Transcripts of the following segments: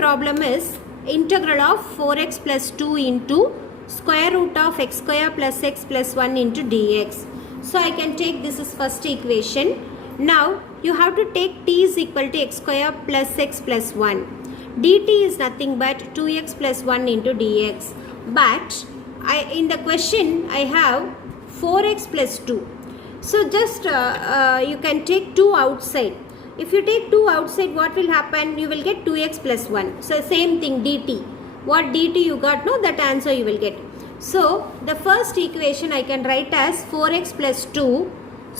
problem is integral of 4x plus 2 into square root of x square plus x plus 1 into dx. So I can take this as first equation. Now you have to take t is equal to x square plus x plus 1. dt is nothing but 2x plus 1 into dx. But in the question I have 4x plus 2. So just you can take 2 outside. If you take 2 outside, what will happen? You will get 2x plus 1. So same thing, dt. What dt you got, no, that answer you will get. So the first equation I can write as 4x plus 2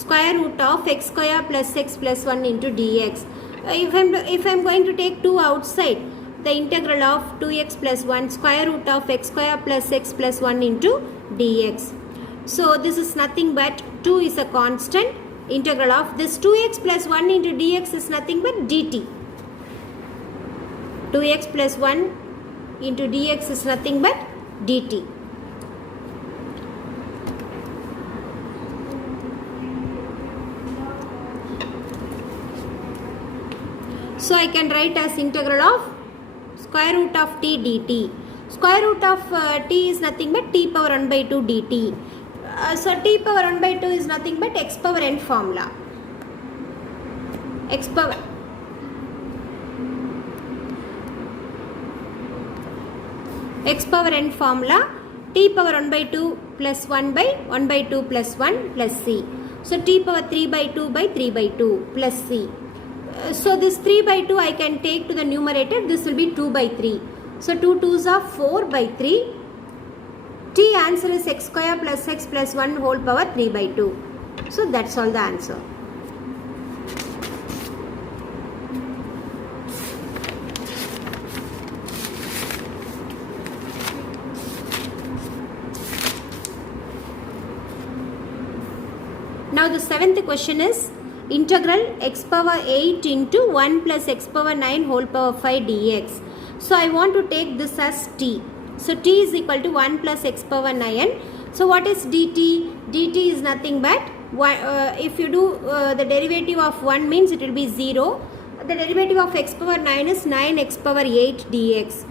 square root of x square plus x plus 1 into dx. If I am going to take 2 outside, the integral of 2x plus 1 square root of x square plus x plus 1 into dx. So this is nothing but 2 is a constant. Integral of this 2x plus 1 into dx is nothing but dt. 2x plus 1 into dx is nothing but dt. So I can write as integral of square root of t dt. Square root of t is nothing but t power 1 by 2 dt. So t power 1 by 2 is nothing but x power n formula. X power n formula, t power 1 by 2 plus 1 by 1 by 2 plus 1 plus c. So t power 3 by 2 by 3 by 2 plus c. So this 3 by 2 I can take to the numerator. This will be 2 by 3. So 2 2s are 4 by 3. T answer is x square plus x plus 1 whole power 3 by 2. So that's all the answer. Now the seventh question is integral x power 8 into 1 plus x power 9 whole power 5 dx. So I want to take this as t. So t is equal to 1 plus x power 9. So what is dt? dt is nothing but if you do the derivative of 1 means it will be 0. The derivative of x power 9 is 9x power 8 dx.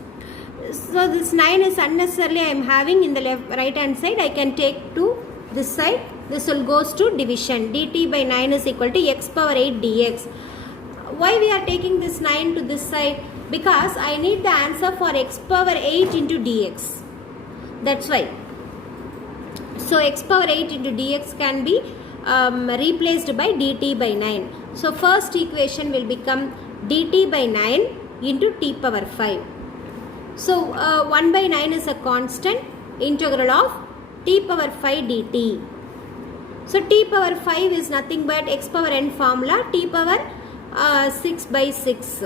So this 9 is unnecessarily I am having in the right hand side. I can take to this side. This will goes to division. dt by 9 is equal to x power 8 dx. Why we are taking this 9 to this side? Because I need the answer for x power 8 into dx. That's why. So x power 8 into dx can be replaced by dt by 9. So first equation will become dt by 9 into t power 5. So 1 by 9 is a constant. Integral of t power 5 dt. So t power 5 is nothing but x power n formula, t power 6 by 6.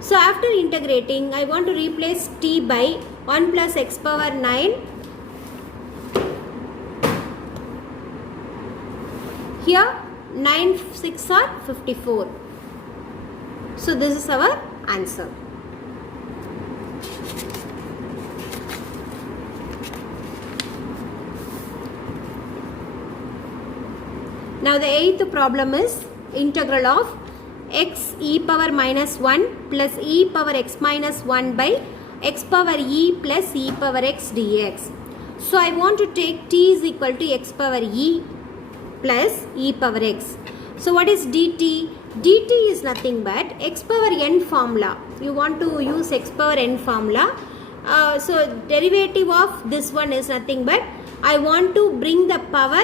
So after integrating, I want to replace t by 1 plus x power 9. Here 9 6 are 54. So this is our answer. Now the eighth problem is integral of x e power minus 1 plus e power x minus 1 by x power e plus e power x dx. So I want to take t is equal to x power e plus e power x. So what is dt? dt is nothing but x power n formula. You want to use x power n formula. So derivative of this one is nothing but I want to bring the power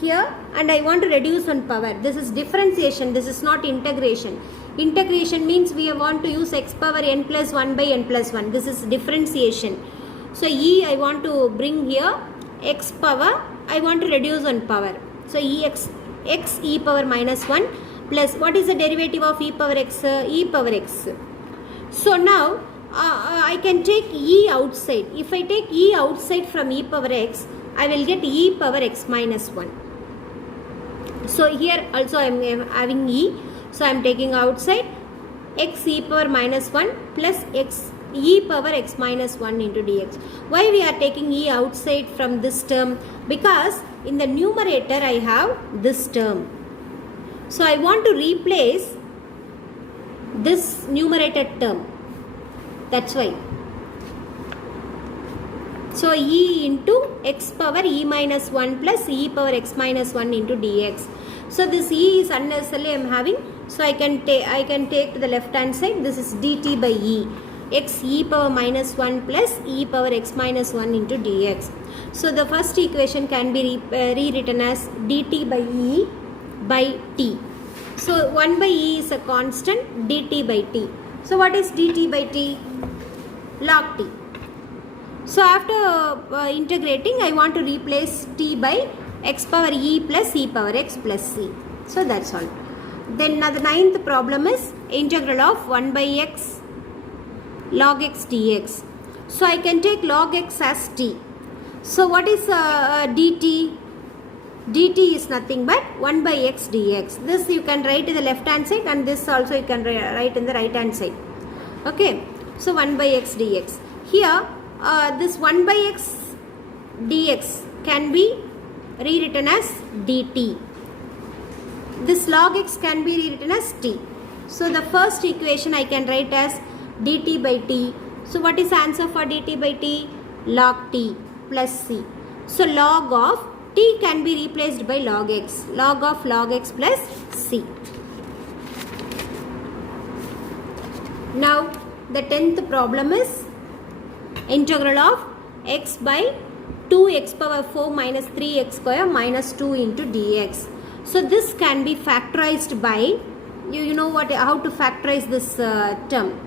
here and I want to reduce one power. This is differentiation. This is not integration. Integration means we want to use x power n plus 1 by n plus 1. This is differentiation. So e I want to bring here x power. I want to reduce one power. So x e power minus 1 plus what is the derivative of e power x? E power x. So now I can take e outside. If I take e outside from e power x, I will get e power x minus 1. So here also I am having e. So I am taking outside x e power minus 1 plus x e power x minus 1 into dx. Why we are taking e outside from this term? Because in the numerator I have this term. So I want to replace this numerator term. That's why. So e into x power e minus 1 plus e power x minus 1 into dx. So this e is unnecessarily I am having. So I can take to the left hand side. This is dt by e. X e power minus 1 plus e power x minus 1 into dx. So the first equation can be rewritten as dt by e by t. So 1 by e is a constant, dt by t. So what is dt by t? Log t. So after integrating, I want to replace t by x power e plus e power x plus c. So that's all. Then the ninth problem is integral of 1 by x log x dx. So I can take log x as t. So what is dt? dt is nothing but 1 by x dx. This you can write in the left hand side, and this also you can write in the right hand side. Okay. So 1 by x dx. Here this 1 by x dx can be rewritten as dt. This log x can be rewritten as t. So the first equation I can write as dt by t. So what is answer for dt by t? Log t plus c. So log of t can be replaced by log x. Log of log x plus c. Now the 10th problem is integral of x by 2x power 4 minus 3x square minus 2 into dx. So this can be factorized by, you know what, how to factorize this term.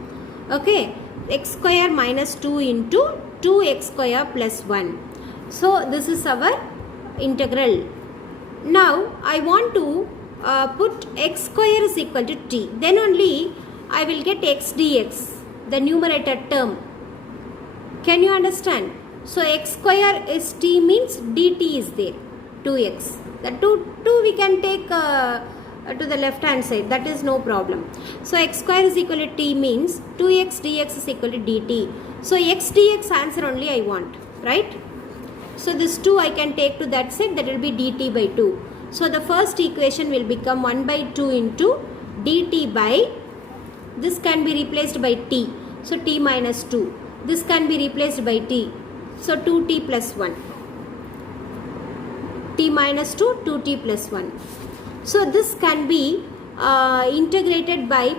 Okay, x square minus 2 into 2x square plus 1. So this is our integral. Now I want to put x square is equal to t. Then only I will get x dx, the numerator term. Can you understand? So x square is t means dt is there, 2x. The 2 we can take to the left hand side, that is no problem. So x square is equal to t means 2x dx is equal to dt. So x dx answer only I want, right? So this 2 I can take to that side, that will be dt by 2. So the first equation will become 1 by 2 into dt by, this can be replaced by t. So t minus 2. This can be replaced by t. So 2t plus 1. T minus 2, 2t plus 1. So this can be integrated by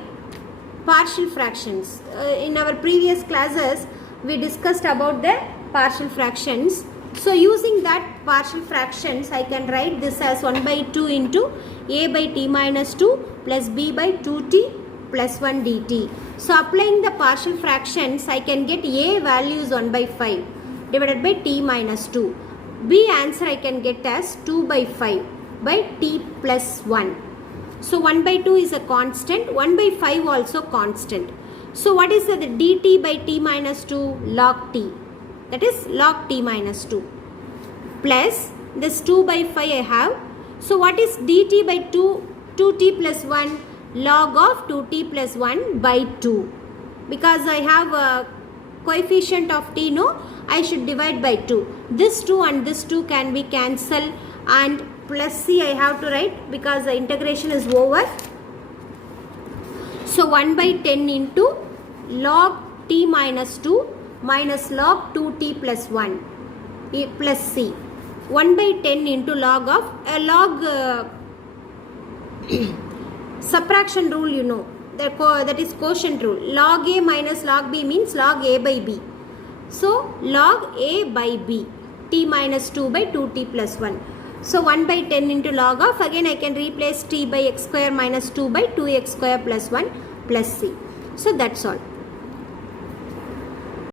partial fractions. In our previous classes, we discussed about the partial fractions. So using that partial fractions, I can write this as 1 by 2 into a by t minus 2 plus b by 2t plus 1 dt. So applying the partial fractions, I can get a value is 1 by 5 divided by t minus 2. B answer I can get as 2 by 5 by t plus 1. So 1 by 2 is a constant, 1 by 5 also constant. So what is the dt by t minus 2? Log t. That is log t minus 2. Plus this 2 by 5 I have. So what is dt by 2t plus 1? Log of 2t plus 1 by 2. Because I have a coefficient of t, no, I should divide by 2. This 2 and this 2 can be cancelled, and plus c I have to write because the integration is over. So 1 by 10 into log t minus 2 minus log 2t plus 1 plus c. 1 by 10 into log of subtraction rule, you know, that is quotient rule. Log a minus log b means log a by b. So log a by b, t minus 2 by 2t plus 1. So 1 by 10 into log of, again I can replace t by x square minus 2 by 2x square plus 1 plus c. So that's all.